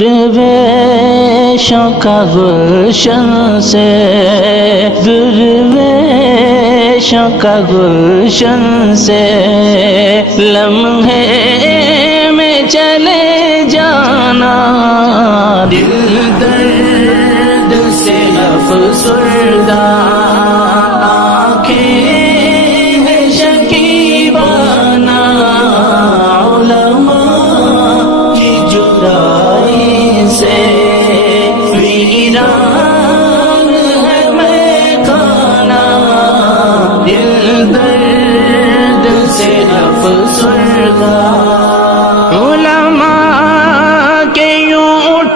درویشوں کا گلشن سے، درویشوں کا گلشن سے لمحے میں چلے جانا، دل درد سے افسردہ آنکھیں ہیں شکیبانہ، علماء کی جدائی سے ویران ہے میخانہ، دل درد سے افسردہ